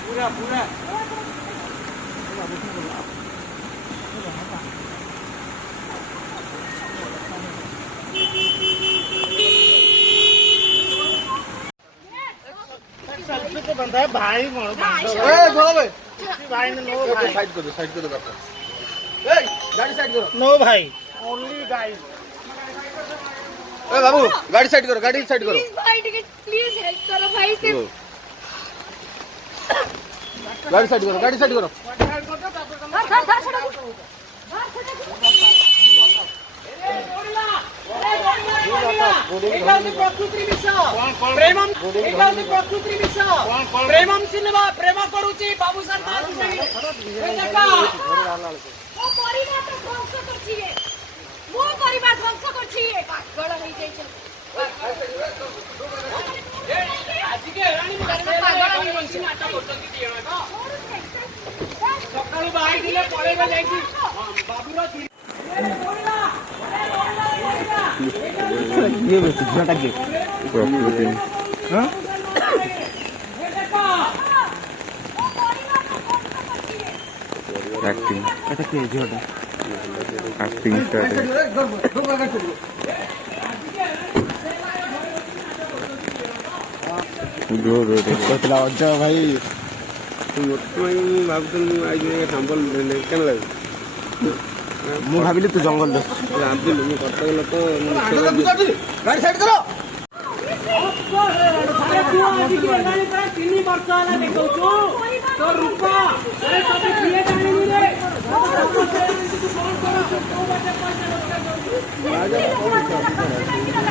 पूरा पूरा सेल्फी तो बनता है भाई भाई ने नो भाई साइड कर दो गाड़ी साइड करो नो भाई ओनली गाइस बाबू गाड़ी साइड करो प्लीज भाई टिकट प्लीज हेल्प करो भाई से गाड़ी साइड करो प्रेमम सिनेमा प्रेम करूची बाबू सरकार ମୋ ପରିବାର ଧ୍ୱଂସ କରୁଛି ଏ ପାଗଳ ହେଇଯାଇଛି ଆଜିକେ ରାଣୀ ନାଟ କରୁଛନ୍ତି ଦି ଜଣ ସକାଳୁ ବାହାରି ଥିଲେ ପଳେଇବା ଯାଇକି ବାବୁର ये बेस झटा के प्रकृति हां एक्टिंग এটা কি झटा एक्टिंग स्टार्ट जो कतला अज्जा भाई भावुन आज संबल केन लगे मु भाबिली तू जंगल दस भाविल मुझे कटक लोक गाड़ी साइड करो तो